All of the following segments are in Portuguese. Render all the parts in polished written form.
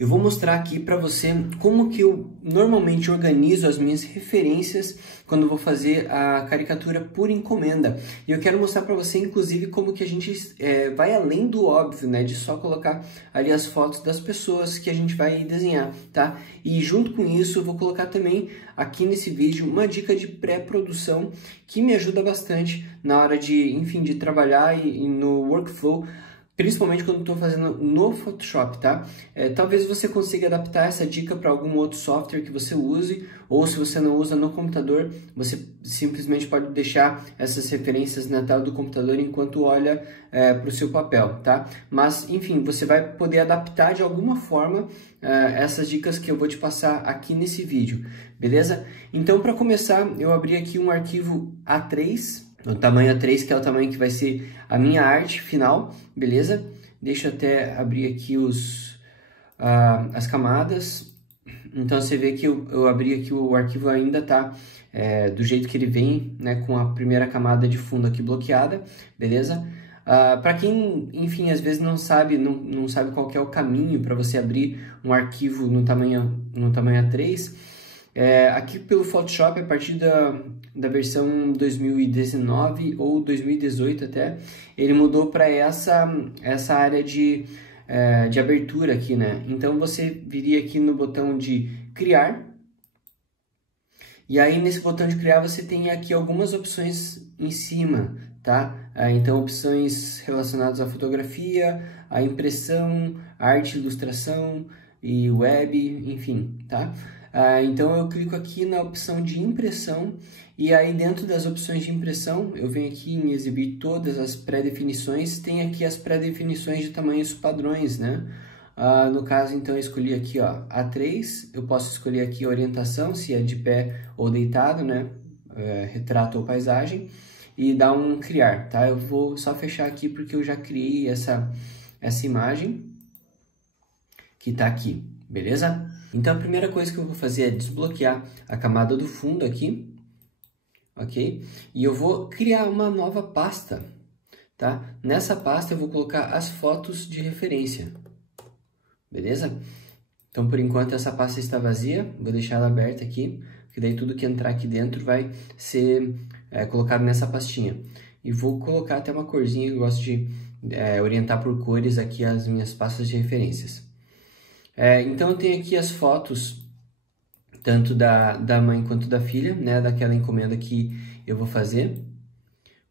Eu vou mostrar aqui para você como que eu normalmente organizo as minhas referências quando vou fazer a caricatura por encomenda. E eu quero mostrar para você, inclusive, como que a gente vai além do óbvio, né? De só colocar ali as fotos das pessoas que a gente vai desenhar, tá? E junto com isso, eu vou colocar também aqui nesse vídeo uma dica de pré-produção que me ajuda bastante na hora de, enfim, de trabalhar e no workflow, principalmente quando estou fazendo no Photoshop, tá? Talvez você consiga adaptar essa dica para algum outro software que você use, ou se você não usa no computador, você simplesmente pode deixar essas referências na tela do computador enquanto olha para o seu papel, tá? Mas, enfim, você vai poder adaptar de alguma forma essas dicas que eu vou te passar aqui nesse vídeo, beleza? Então, para começar, eu abri aqui um arquivo A3, o tamanho A3, que é o tamanho que vai ser a minha arte final, beleza? Deixa eu até abrir aqui as camadas. Então você vê que eu abri aqui o arquivo, ainda tá do jeito que ele vem, né, com a primeira camada de fundo aqui bloqueada, beleza? Para quem, enfim, às vezes não sabe qual que é o caminho para você abrir um arquivo no tamanho A3, aqui pelo Photoshop, a partir da versão 2019 ou 2018 até, ele mudou para essa área de abertura aqui, né? Então você viria aqui no botão de criar, e aí nesse botão de criar você tem aqui algumas opções em cima, tá? Então opções relacionadas à fotografia, à impressão, arte, ilustração e web, enfim, tá? Então eu clico aqui na opção de impressão, e aí dentro das opções de impressão eu venho aqui em exibir todas as pré-definições. Tem aqui as pré-definições de tamanhos padrões, né? No caso, então, eu escolhi aqui, ó, A3, eu posso escolher aqui a orientação, se é de pé ou deitado, né? Retrato ou paisagem, e dar um criar, tá? Eu vou só fechar aqui porque eu já criei essa imagem que tá aqui, beleza? Então a primeira coisa que eu vou fazer é desbloquear a camada do fundo aqui, ok? E eu vou criar uma nova pasta, tá? Nessa pasta eu vou colocar as fotos de referência, beleza? Então por enquanto essa pasta está vazia, vou deixar ela aberta aqui, porque daí tudo que entrar aqui dentro vai ser colocado nessa pastinha. E vou colocar até uma corzinha, eu gosto de orientar por cores aqui as minhas pastas de referências. Então eu tenho aqui as fotos, tanto da mãe quanto da filha, né, daquela encomenda que eu vou fazer.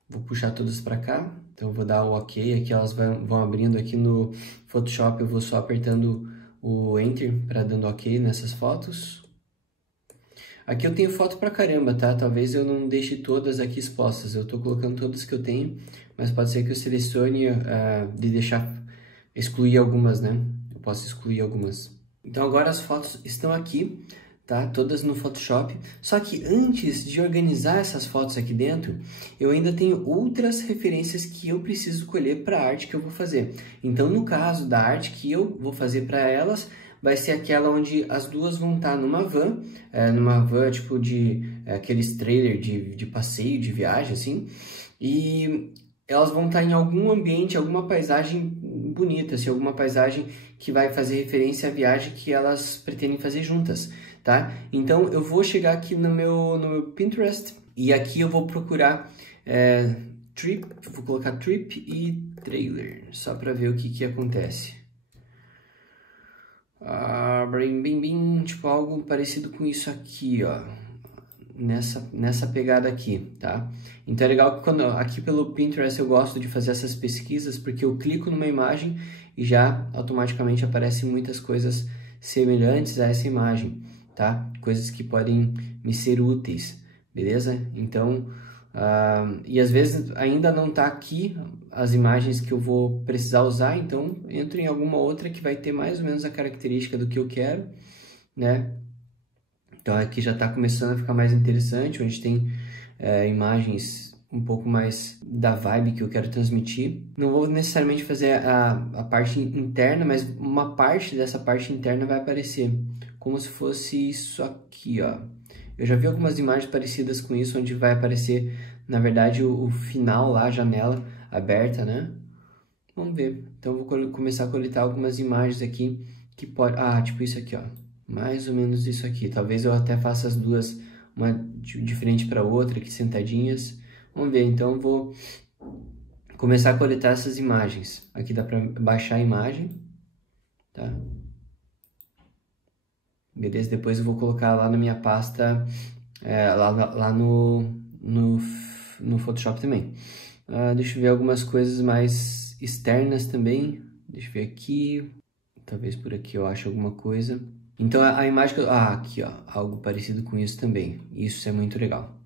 Vou puxar todas para cá, então eu vou dar o OK, aqui elas vão abrindo aqui no Photoshop, eu vou só apertando o Enter para dando OK nessas fotos. Aqui eu tenho foto pra caramba, tá? Talvez eu não deixe todas aqui expostas, eu tô colocando todas que eu tenho, mas pode ser que eu selecione excluir algumas, né? Eu posso excluir algumas. Então agora as fotos estão aqui, tá? Todas no Photoshop. Só que antes de organizar essas fotos aqui dentro, eu ainda tenho outras referências que eu preciso colher para a arte que eu vou fazer. Então no caso da arte que eu vou fazer para elas, vai ser aquela onde as duas vão estar numa van tipo de aqueles trailer de passeio, de viagem, assim, e elas vão estar em algum ambiente, alguma paisagem bonita, assim, alguma paisagem que vai fazer referência à viagem que elas pretendem fazer juntas, tá? Então eu vou chegar aqui no meu Pinterest, e aqui eu vou procurar trip, vou colocar trip e trailer, só para ver o que acontece. Tipo algo parecido com isso aqui, ó, nessa pegada aqui, tá? Então é legal que aqui pelo Pinterest eu gosto de fazer essas pesquisas, porque eu clico numa imagem e já automaticamente aparecem muitas coisas semelhantes a essa imagem, tá? Coisas que podem me ser úteis, beleza? Então, e às vezes ainda não tá aqui as imagens que eu vou precisar usar, então entro em alguma outra que vai ter mais ou menos a característica do que eu quero, né? Então aqui já está começando a ficar mais interessante, onde tem imagens um pouco mais da vibe que eu quero transmitir. Não vou necessariamente fazer a parte interna, mas uma parte dessa parte interna vai aparecer, como se fosse isso aqui, ó. Eu já vi algumas imagens parecidas com isso, onde vai aparecer, na verdade, o final lá, a janela aberta, né? Vamos ver. Então, eu vou começar a coletar algumas imagens aqui que pode... Ah, tipo isso aqui, ó. Mais ou menos isso aqui. Talvez eu até faça as duas, uma de frente para outra, aqui sentadinhas. Vamos ver, então eu vou começar a coletar essas imagens. Aqui dá para baixar a imagem, tá? Beleza, depois eu vou colocar lá na minha pasta, lá no Photoshop também. Deixa eu ver algumas coisas mais externas também. Deixa eu ver aqui, talvez por aqui eu ache alguma coisa. Então a imagem que eu... aqui ó, algo parecido com isso também. Isso é muito legal.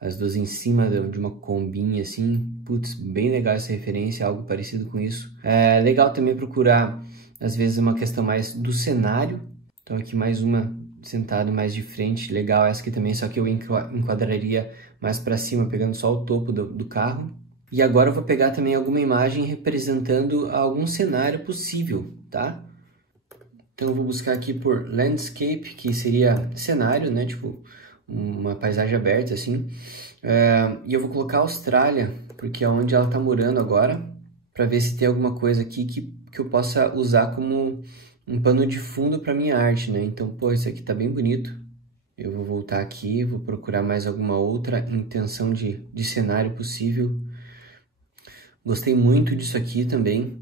As duas em cima de uma combinha assim, putz, bem legal essa referência, algo parecido com isso. É legal também procurar, às vezes, uma questão mais do cenário. Então aqui mais uma sentado mais de frente, legal essa aqui também, só que eu enquadraria mais para cima, pegando só o topo do carro. E agora eu vou pegar também alguma imagem representando algum cenário possível, tá? Então eu vou buscar aqui por landscape, que seria cenário, né? Tipo, uma paisagem aberta, assim. E eu vou colocar Austrália, porque é onde ela tá morando agora, para ver se tem alguma coisa aqui que eu possa usar como um pano de fundo para minha arte, né? Então, pô, isso aqui tá bem bonito. Eu vou voltar aqui, vou procurar mais alguma outra intenção de cenário possível. Gostei muito disso aqui também.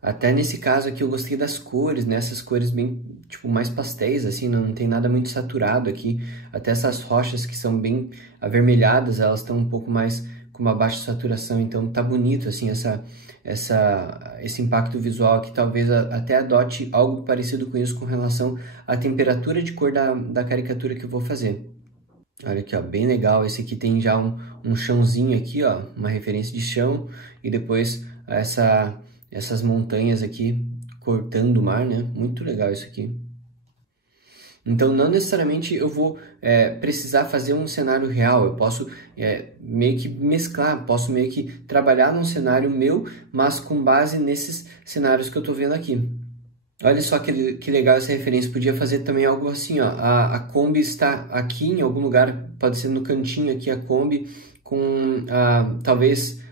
Até nesse caso aqui eu gostei das cores, né? Essas cores bem, tipo, mais pastéis, assim, não tem nada muito saturado aqui. Até essas rochas que são bem avermelhadas, elas estão um pouco mais com uma baixa saturação, então tá bonito, assim, esse impacto visual aqui. Talvez até adote algo parecido com isso com relação à temperatura de cor da caricatura que eu vou fazer. Olha aqui, ó, bem legal. Esse aqui tem já um chãozinho aqui, ó, uma referência de chão, e depois essas montanhas aqui cortando o mar, né? Muito legal isso aqui. Então, não necessariamente eu vou precisar fazer um cenário real. Eu posso meio que mesclar, posso meio que trabalhar num cenário meu, mas com base nesses cenários que eu tô vendo aqui. Olha só que legal essa referência. Podia fazer também algo assim, ó. A Kombi está aqui em algum lugar, pode ser no cantinho aqui a Kombi, com talvez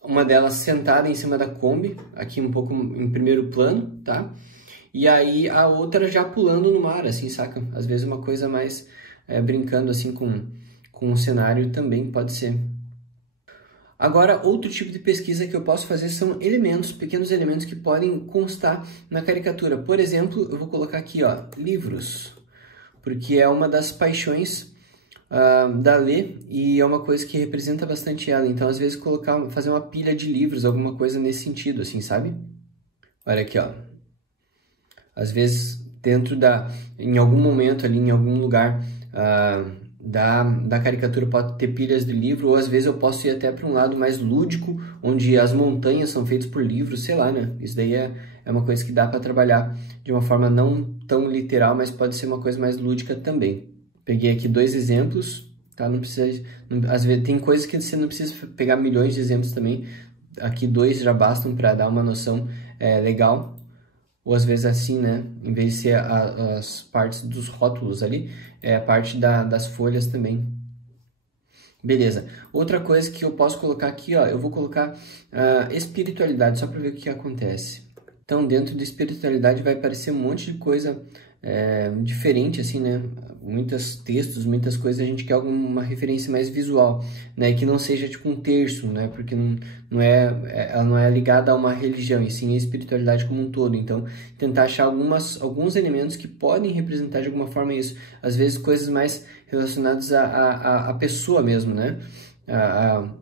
uma delas sentada em cima da Kombi, aqui um pouco em primeiro plano, tá? E aí a outra já pulando no mar, assim, saca? Às vezes uma coisa mais brincando assim com o cenário também pode ser. Agora, outro tipo de pesquisa que eu posso fazer são elementos, pequenos elementos que podem constar na caricatura. Por exemplo, eu vou colocar aqui, ó, livros, porque é uma das paixões da Lê e é uma coisa que representa bastante ela. Então, às vezes, fazer uma pilha de livros, alguma coisa nesse sentido, assim, sabe? Olha aqui, ó. Às vezes, em algum momento ali, em algum lugar da caricatura pode ter pilhas de livro, ou às vezes eu posso ir até para um lado mais lúdico, onde as montanhas são feitas por livros, sei lá, né? Isso daí é uma coisa que dá para trabalhar de uma forma não tão literal, mas pode ser uma coisa mais lúdica também. Peguei aqui 2 exemplos, tá? Não precisa, às vezes tem coisas que você não precisa pegar milhões de exemplos também. Aqui 2 já bastam para dar uma noção legal. Ou às vezes assim, né? Em vez de ser as partes dos rótulos ali, é a parte das folhas também. Beleza. Outra coisa que eu posso colocar aqui, ó, eu vou colocar espiritualidade, só para ver o que acontece. Então, dentro da espiritualidade vai aparecer um monte de coisa diferente, assim, né? Muitos textos, muitas coisas, a gente quer alguma referência mais visual, né? Que não seja tipo um terço, né? Porque ela não é ligada a uma religião, e sim a espiritualidade como um todo. Então, tentar achar alguns elementos que podem representar de alguma forma isso. Às vezes, coisas mais relacionadas à pessoa mesmo, né?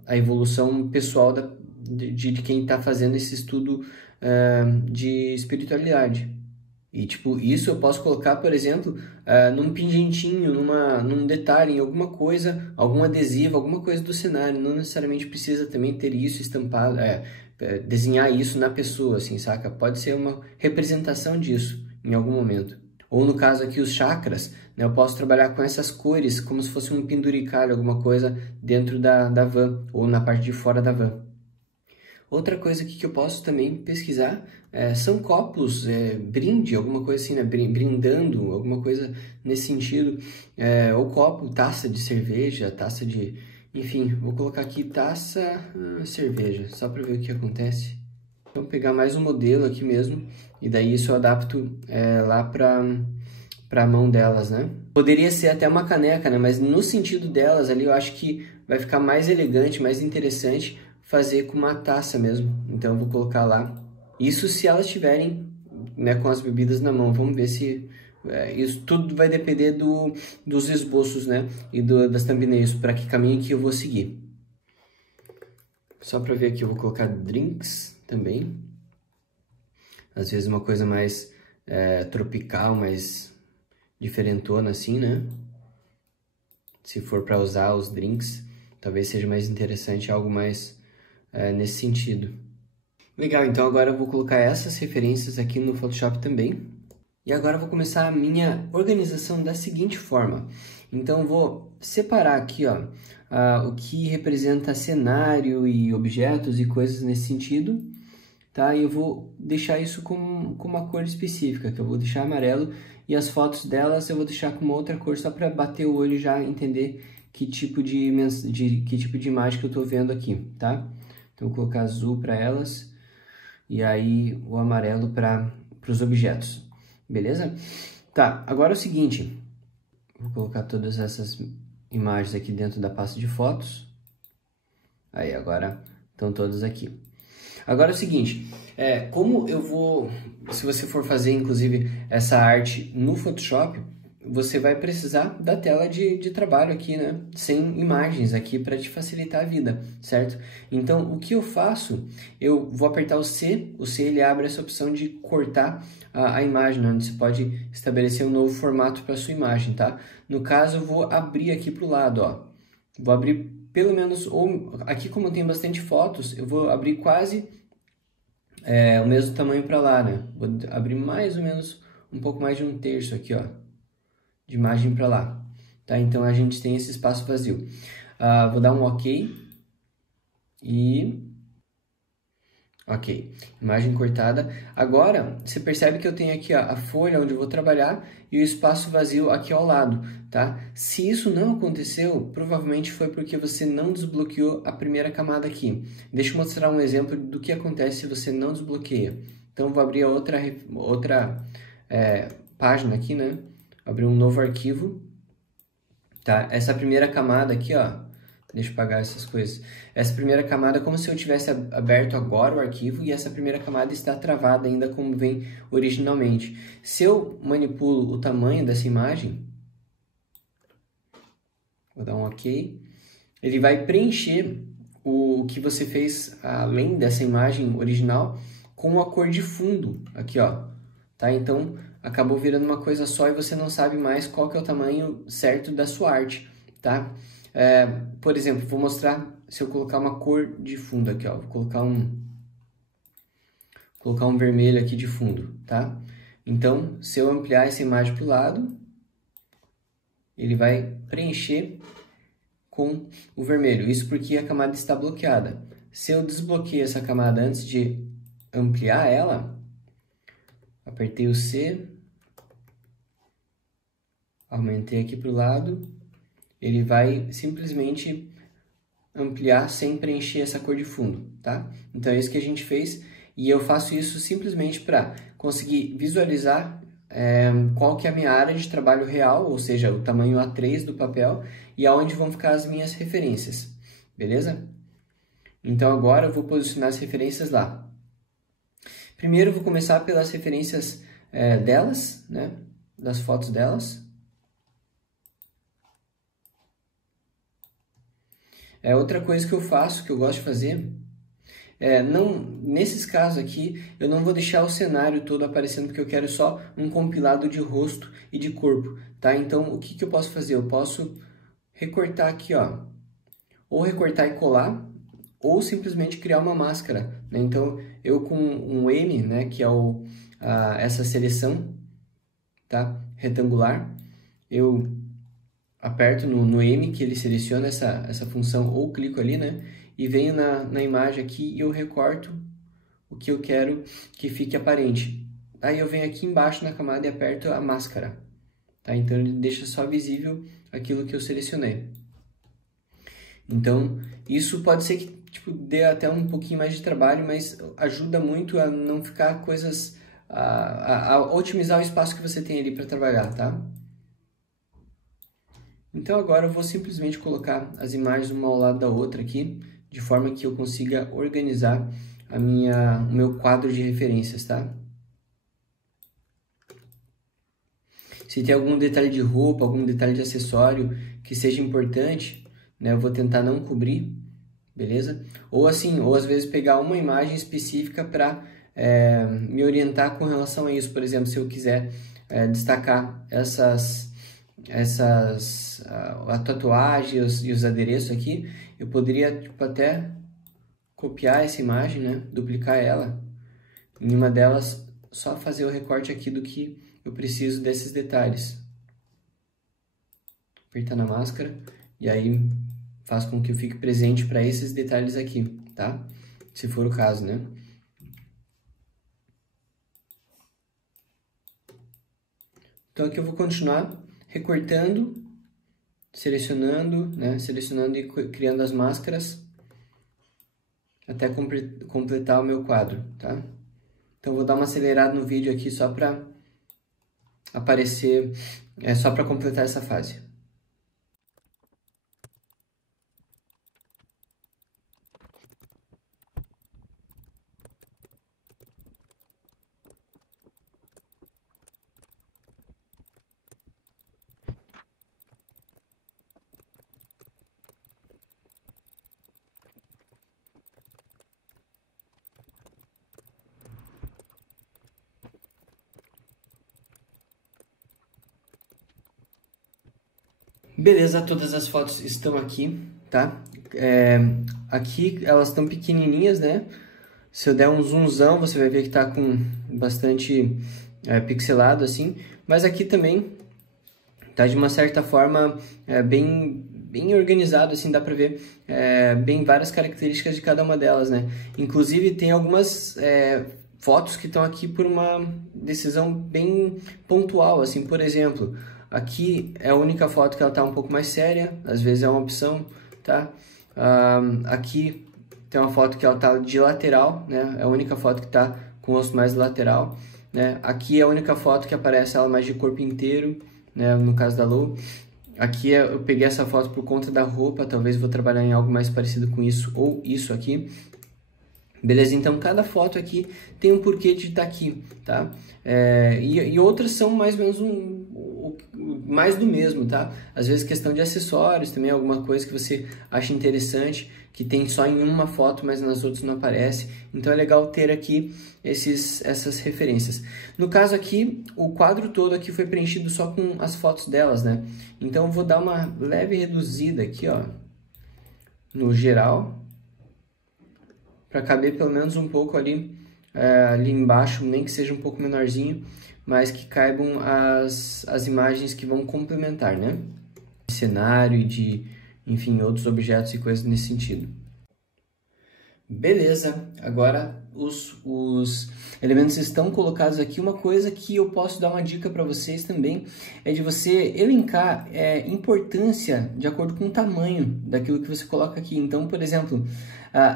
A evolução pessoal de quem está fazendo esse estudo de espiritualidade. E, tipo, isso eu posso colocar, por exemplo, num pingentinho, num detalhe, em alguma coisa, algum adesivo, alguma coisa do cenário. Não necessariamente precisa também ter isso estampado, desenhar isso na pessoa, assim, saca? Pode ser uma representação disso em algum momento. Ou no caso aqui, os chakras, né? Eu posso trabalhar com essas cores, como se fosse um penduricalho, alguma coisa dentro da van, ou na parte de fora da van. Outra coisa aqui que eu posso também pesquisar são copos, brinde, alguma coisa assim, né? Brindando, alguma coisa nesse sentido. Ou copo, taça de cerveja, taça de... Enfim, vou colocar aqui taça, cerveja, só para ver o que acontece. Então, vou pegar mais um modelo aqui mesmo, e daí isso eu adapto lá para a mão delas, né? Poderia ser até uma caneca, né? Mas no sentido delas ali, eu acho que vai ficar mais elegante, mais interessante fazer com uma taça mesmo. Então, eu vou colocar lá. Isso se elas tiverem, né, com as bebidas na mão. Vamos ver se... isso tudo vai depender dos esboços, né? E das thumbnails, para que caminho que eu vou seguir. Só para ver aqui, eu vou colocar drinks também. Às vezes uma coisa mais tropical, mais diferentona assim, né? Se for para usar os drinks, talvez seja mais interessante algo mais nesse sentido. Legal, então agora eu vou colocar essas referências aqui no Photoshop também. E agora eu vou começar a minha organização da seguinte forma. Então eu vou separar aqui, ó, o que representa cenário e objetos e coisas nesse sentido, tá? E eu vou deixar isso com uma cor específica, que eu vou deixar amarelo, e as fotos delas eu vou deixar com uma outra cor, só para bater o olho e já entender que tipo de imagem que eu estou vendo aqui, tá? Então eu vou colocar azul para elas, e aí o amarelo para os objetos, beleza? Tá, agora é o seguinte, vou colocar todas essas imagens aqui dentro da pasta de fotos. Aí, agora estão todas aqui. Agora é o seguinte, como eu vou, se você for fazer inclusive essa arte no Photoshop, você vai precisar da tela de trabalho aqui, né? Sem imagens aqui para te facilitar a vida, certo? Então, o que eu faço? Eu vou apertar o C ele abre essa opção de cortar a imagem, onde você pode estabelecer um novo formato para sua imagem, tá? No caso, eu vou abrir aqui para o lado, ó. Vou abrir pelo menos, ou aqui como tem bastante fotos, eu vou abrir quase o mesmo tamanho para lá, né? Vou abrir mais ou menos um pouco mais de um terço aqui, ó, de imagem para lá, tá? Então a gente tem esse espaço vazio. Vou dar um OK e ok, imagem cortada. Agora você percebe que eu tenho aqui, ó, a folha onde eu vou trabalhar e o espaço vazio aqui ao lado, tá? Se isso não aconteceu, provavelmente foi porque você não desbloqueou a primeira camada aqui. Deixa eu mostrar um exemplo do que acontece se você não desbloqueia. Então vou abrir a outra página aqui, né? Abrir um novo arquivo, tá? Essa primeira camada aqui, ó, deixa eu apagar essas coisas. Essa primeira camada é como se eu tivesse aberto agora o arquivo e essa primeira camada está travada ainda como vem originalmente. Se eu manipulo o tamanho dessa imagem, vou dar um OK, ele vai preencher o que você fez além dessa imagem original com a cor de fundo aqui, ó, tá? Então acabou virando uma coisa só e você não sabe mais qual que é o tamanho certo da sua arte, tá? Por exemplo, vou mostrar se eu colocar uma cor de fundo aqui, ó, vou colocar um vermelho aqui de fundo, tá? Então, se eu ampliar essa imagem para o lado, ele vai preencher com o vermelho, isso porque a camada está bloqueada. Se eu desbloqueio essa camada antes de ampliar ela, apertei o C, aumentei aqui para o lado, ele vai simplesmente ampliar sem preencher essa cor de fundo, tá? Então é isso que a gente fez e eu faço isso simplesmente para conseguir visualizar qual que é a minha área de trabalho real, ou seja, o tamanho A3 do papel e aonde vão ficar as minhas referências, beleza? Então agora eu vou posicionar as referências lá. Primeiro eu vou começar pelas referências delas, né? Das fotos delas. Outra coisa que eu faço, que eu gosto de fazer, nesses casos aqui, eu não vou deixar o cenário todo aparecendo, porque eu quero só um compilado de rosto e de corpo, tá? Então, o que eu posso fazer? Eu posso recortar aqui, ó, ou recortar e colar, ou simplesmente criar uma máscara, né? Então, eu com um M, né, que é essa seleção, tá? Retangular, eu aperto no M, que ele seleciona essa função, ou clico ali, né? E venho na imagem aqui e eu recorto o que eu quero que fique aparente. Aí eu venho aqui embaixo na camada e aperto a máscara, tá? Então ele deixa só visível aquilo que eu selecionei. Então, isso pode ser que tipo, dê até um pouquinho mais de trabalho, mas ajuda muito a não ficar coisas, a otimizar o espaço que você tem ali para trabalhar, tá? Então agora eu vou simplesmente colocar as imagens uma ao lado da outra aqui, de forma que eu consiga organizar o meu quadro de referências, tá? Se tem algum detalhe de roupa, algum detalhe de acessório que seja importante, né, eu vou tentar não cobrir, beleza? Ou assim, ou às vezes pegar uma imagem específica para me orientar com relação a isso. Por exemplo, se eu quiser destacar a tatuagem e os adereços aqui, eu poderia tipo, até copiar essa imagem, né, duplicar ela, em uma delas só fazer o recorte aqui do que eu preciso desses detalhes. Apertar na máscara e aí faz com que eu fique presente para esses detalhes aqui, tá? Se for o caso, né? Então aqui eu vou continuar recortando, selecionando, né? Selecionando e criando as máscaras até completar o meu quadro, tá? Então vou dar uma acelerada no vídeo aqui só para aparecer, só para completar essa fase. Beleza, todas as fotos estão aqui, tá? Aqui elas estão pequenininhas, né? Se eu der um zoomzão, você vai ver que tá com bastante pixelado, assim. Mas aqui também tá de uma certa forma bem organizado, assim, dá pra ver bem várias características de cada uma delas, né? Inclusive tem algumas fotos que estão aqui por uma decisão bem pontual, assim, por exemplo... Aqui é a única foto que ela tá um pouco mais séria, às vezes é uma opção, tá? Aqui tem uma foto que ela tá de lateral, né? É a única foto que tá com o rosto mais lateral, né? Aqui é a única foto que aparece ela mais de corpo inteiro, né? No caso da Lou. Aqui eu peguei essa foto por conta da roupa, talvez vou trabalhar em algo mais parecido com isso ou isso aqui. Beleza? Então, cada foto aqui tem um porquê de estar aqui, tá? E outras são mais ou menos mais do mesmo, tá? Às vezes questão de acessórios também, alguma coisa que você acha interessante, que tem só em uma foto, mas nas outras não aparece. Então é legal ter aqui essas referências. No caso aqui, o quadro todo aqui foi preenchido só com as fotos delas, né? Então eu vou dar uma leve reduzida aqui, ó, no geral, para caber pelo menos um pouco ali, ali embaixo, nem que seja um pouco menorzinho, mas que caibam as imagens que vão complementar, né? De cenário e de, enfim, outros objetos e coisas nesse sentido. Beleza, agora os elementos estão colocados aqui. Uma coisa que eu posso dar uma dica para vocês também é de você elencar importância de acordo com o tamanho daquilo que você coloca aqui. Então, por exemplo,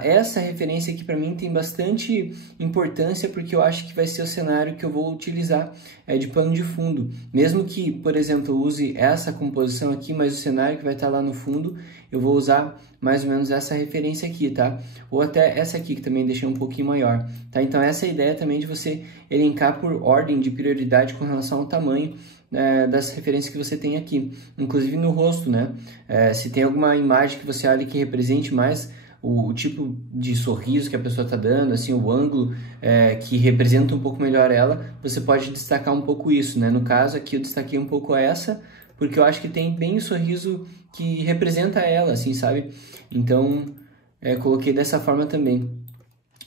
essa referência aqui para mim tem bastante importância porque eu acho que vai ser o cenário que eu vou utilizar de pano de fundo. Mesmo que, por exemplo, eu use essa composição aqui, mas o cenário que vai estar lá no fundo, eu vou usar mais ou menos essa referência aqui, tá? Ou até essa aqui, que também deixei um pouquinho maior, tá? Então essa é a ideia também de você elencar por ordem de prioridade com relação ao tamanho das referências que você tem aqui, inclusive no rosto, né? Se tem alguma imagem que você olha que represente mais o tipo de sorriso que a pessoa está dando, assim, o ângulo que representa um pouco melhor ela, você pode destacar um pouco isso, né? No caso aqui eu destaquei um pouco essa, porque eu acho que tem bem o sorriso que representa ela, assim, sabe? Então, coloquei dessa forma também.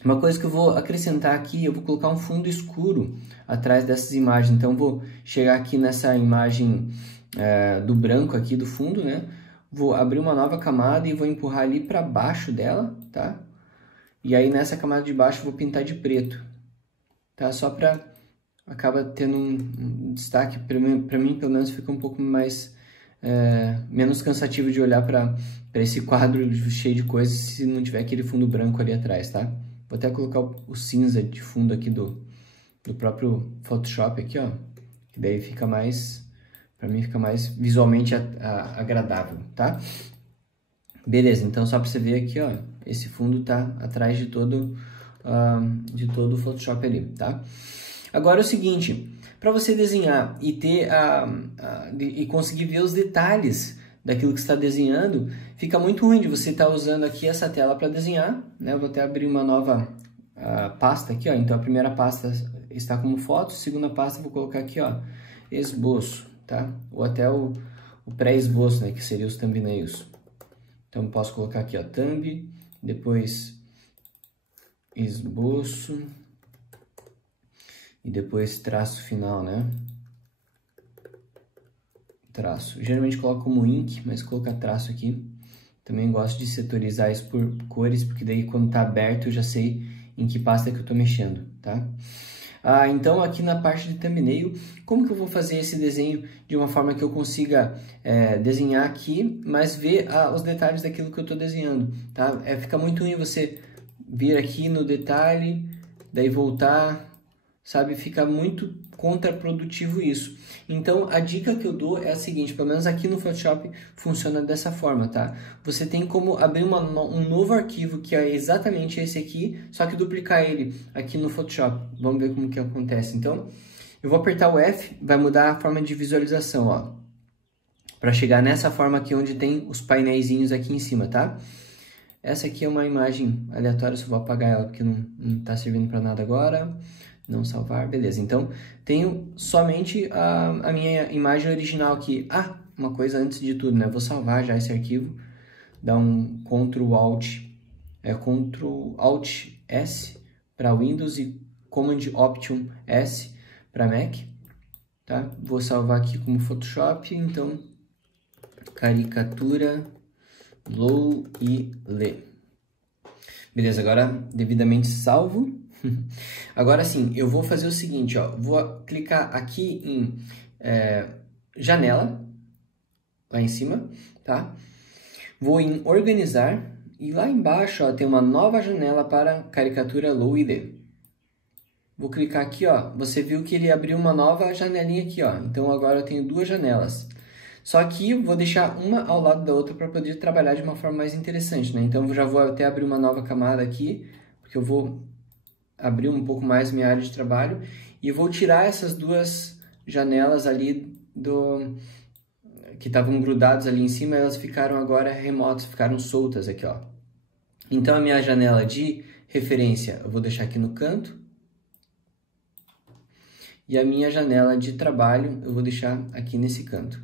Uma coisa que eu vou acrescentar aqui, eu vou colocar um fundo escuro atrás dessas imagens. Então, vou chegar aqui nessa imagem do branco aqui do fundo, né? Vou abrir uma nova camada e vou empurrar ali para baixo dela, tá? E aí, nessa camada de baixo, eu vou pintar de preto, tá? Só para acaba tendo um destaque, para mim, pelo menos, fica um pouco mais menos cansativo de olhar para esse quadro cheio de coisas se não tiver aquele fundo branco ali atrás, tá? Vou até colocar o cinza de fundo aqui do próprio Photoshop aqui, ó. Que daí fica mais, para mim fica mais visualmente agradável, tá? Beleza, então só para você ver aqui, ó, esse fundo tá atrás de todo o Photoshop ali, tá? Agora é o seguinte, para você desenhar e ter e conseguir ver os detalhes daquilo que está desenhando, fica muito ruim de você estar usando aqui essa tela para desenhar, né? Eu vou até abrir uma nova pasta aqui, ó. Então a primeira pasta está como foto, a segunda pasta eu vou colocar aqui, ó, esboço, tá? Ou até o pré-esboço, né? Que seria os thumbnails. Então, posso colocar aqui, ó, thumb, depois esboço e depois traço final, né? Traço. Geralmente coloco como ink, mas vou colocar traço aqui. Também gosto de setorizar isso por cores, porque daí quando tá aberto eu já sei em que pasta que eu tô mexendo, tá? Então, aqui na parte de thumbnail, como que eu vou fazer esse desenho de uma forma que eu consiga desenhar aqui, mas ver os detalhes daquilo que eu estou desenhando, tá? Fica muito ruim você vir aqui no detalhe, daí voltar, sabe? Fica muito contraprodutivo isso. Então, a dica que eu dou é a seguinte, pelo menos aqui no Photoshop funciona dessa forma, tá? Você tem como abrir um novo arquivo, que é exatamente esse aqui, só que duplicar ele aqui no Photoshop. Vamos ver como que acontece. Então, eu vou apertar o F, vai mudar a forma de visualização, ó. Para chegar nessa forma aqui, onde tem os painéisinhos aqui em cima, tá? Essa aqui é uma imagem aleatória, só vou apagar ela, porque não tá servindo para nada agora. Não salvar, beleza. Então, tenho somente a minha imagem original aqui. Uma coisa antes de tudo, né? Vou salvar já esse arquivo. Dar um Ctrl Alt S para Windows e Command Option S para Mac. Tá? Vou salvar aqui como Photoshop. Então, caricatura Loile. Beleza, agora devidamente salvo. Agora sim, eu vou fazer o seguinte, ó, vou clicar aqui em janela, lá em cima, tá? Vou em organizar e lá embaixo, ó, tem uma nova janela para caricatura Loile. Vou clicar aqui, ó, você viu que ele abriu uma nova janelinha aqui, ó, então agora eu tenho duas janelas. Só que eu vou deixar uma ao lado da outra para poder trabalhar de uma forma mais interessante, né? Então eu já vou até abrir uma nova camada aqui, porque eu vou abrir um pouco mais minha área de trabalho e vou tirar essas duas janelas ali que estavam grudadas ali em cima, elas ficaram agora remotas, ficaram soltas aqui, ó. Então a minha janela de referência eu vou deixar aqui no canto e a minha janela de trabalho eu vou deixar aqui nesse canto.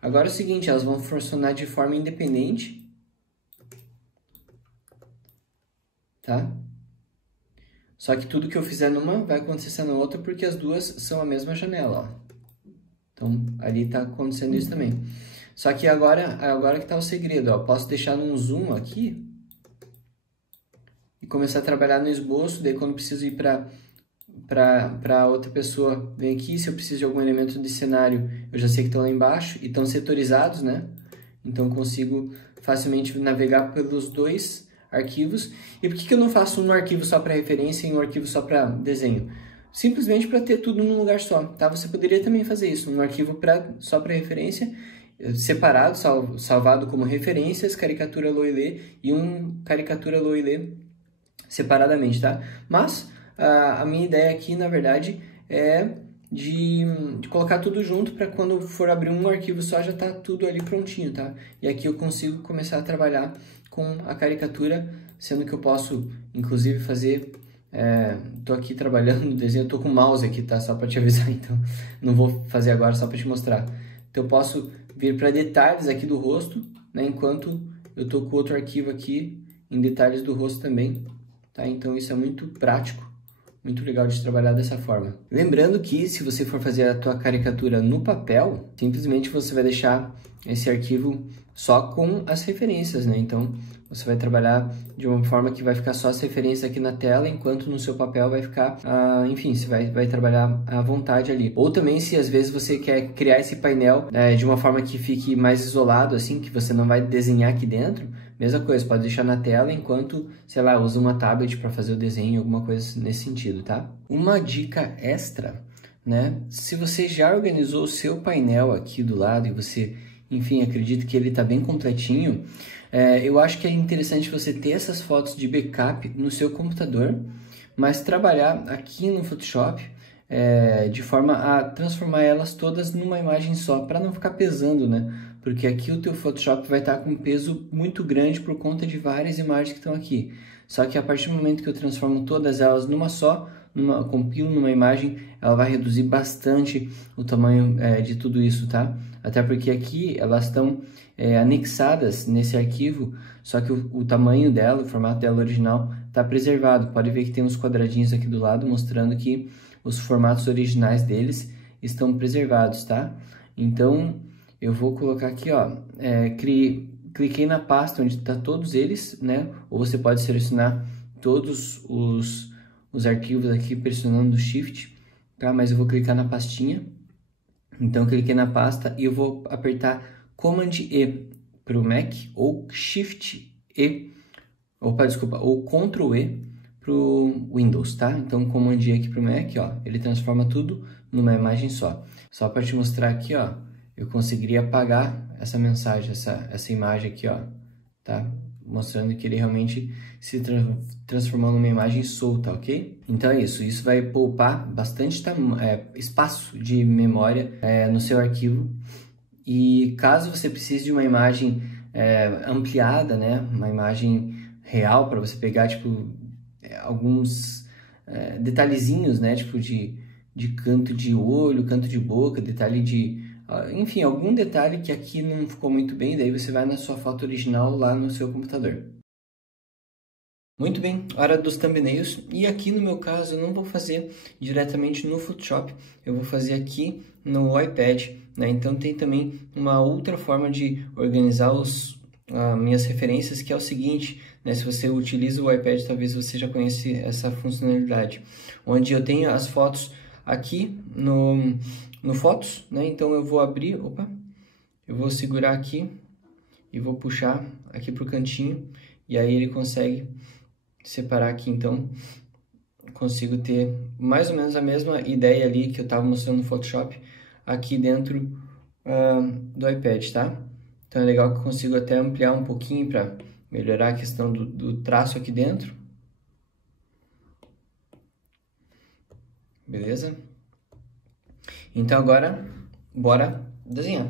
Agora é o seguinte, elas vão funcionar de forma independente, tá? Só que tudo que eu fizer numa vai acontecer na outra porque as duas são a mesma janela, ó. Então, ali tá acontecendo isso também. Só que agora que tá o segredo, ó. Posso deixar num zoom aqui e começar a trabalhar no esboço, daí quando preciso ir para outra pessoa, vem aqui, se eu preciso de algum elemento de cenário, eu já sei que estão lá embaixo e estão setorizados, né? Então, consigo facilmente navegar pelos dois arquivos. E por que eu não faço um arquivo só para referência e um arquivo só para desenho? Simplesmente para ter tudo num lugar só, tá? Você poderia também fazer isso, um arquivo só para referência, separado, salvado como referências, caricatura Loile e um caricatura Loile separadamente, tá? Mas a minha ideia aqui, na verdade, é de colocar tudo junto para quando for abrir um arquivo só já tá tudo ali prontinho, tá? E aqui eu consigo começar a trabalhar com a caricatura, sendo que eu posso, inclusive, fazer... tô aqui trabalhando no desenho, eu tô com o mouse aqui, tá? Só para te avisar, então não vou fazer agora, só para te mostrar. Então eu posso vir para detalhes aqui do rosto, né? Enquanto eu tô com outro arquivo aqui em detalhes do rosto também, tá? Então isso é muito prático muito legal de trabalhar dessa forma. Lembrando que se você for fazer a tua caricatura no papel, simplesmente você vai deixar esse arquivo só com as referências, né? Então, você vai trabalhar de uma forma que vai ficar só as referências aqui na tela, enquanto no seu papel vai ficar, enfim, você vai trabalhar à vontade ali. Ou também, se às vezes você quer criar esse painel de uma forma que fique mais isolado, assim, que você não vai desenhar aqui dentro, mesma coisa, pode deixar na tela enquanto, sei lá, usa uma tablet para fazer o desenho, alguma coisa nesse sentido, tá? Uma dica extra, né? Se você já organizou o seu painel aqui do lado e você, enfim, acredita que ele está bem completinho, eu acho que é interessante você ter essas fotos de backup no seu computador, mas trabalhar aqui no Photoshop de forma a transformar elas todas numa imagem só, para não ficar pesando, né? Porque aqui o teu Photoshop vai estar com um peso muito grande por conta de várias imagens que estão aqui. Só que a partir do momento que eu transformo todas elas numa só, compilo numa imagem, ela vai reduzir bastante o tamanho de tudo isso, tá? Até porque aqui elas estão anexadas nesse arquivo, só que o tamanho dela, o formato dela original, está preservado. Pode ver que tem uns quadradinhos aqui do lado mostrando que os formatos originais deles estão preservados, tá? Então, eu vou colocar aqui, ó, cliquei na pasta onde está todos eles, né? Ou você pode selecionar todos os arquivos aqui pressionando o Shift, tá? Mas eu vou clicar na pastinha. Então, cliquei na pasta e eu vou apertar Command E para o Mac ou Shift E, ou Ctrl E para o Windows, tá? Então, Command E aqui para o Mac, ó, ele transforma tudo numa imagem só. Só para te mostrar aqui, ó, eu conseguiria apagar essa mensagem, essa imagem aqui, ó, tá? Mostrando que ele realmente se transformou numa imagem solta, ok? Então é isso vai poupar bastante espaço de memória no seu arquivo. E caso você precise de uma imagem ampliada, né, uma imagem real para você pegar, tipo, alguns detalhezinhos, né, tipo de canto de olho, canto de boca, detalhe de... enfim, algum detalhe que aqui não ficou muito bem, daí você vai na sua foto original lá no seu computador. Muito bem, hora dos thumbnails, e aqui no meu caso eu não vou fazer diretamente no Photoshop, eu vou fazer aqui no iPad, né? Então tem também uma outra forma de organizar minhas referências, que é o seguinte, né? Se você utiliza o iPad, talvez você já conheça essa funcionalidade, onde eu tenho as fotos aqui no Fotos, né? Então eu vou abrir, eu vou segurar aqui e vou puxar aqui para o cantinho, e aí ele consegue separar aqui. Então consigo ter mais ou menos a mesma ideia ali que eu estava mostrando no Photoshop aqui dentro do iPad, tá? Então é legal que eu consigo até ampliar um pouquinho para melhorar a questão do traço aqui dentro. Beleza? Então agora, bora desenhar.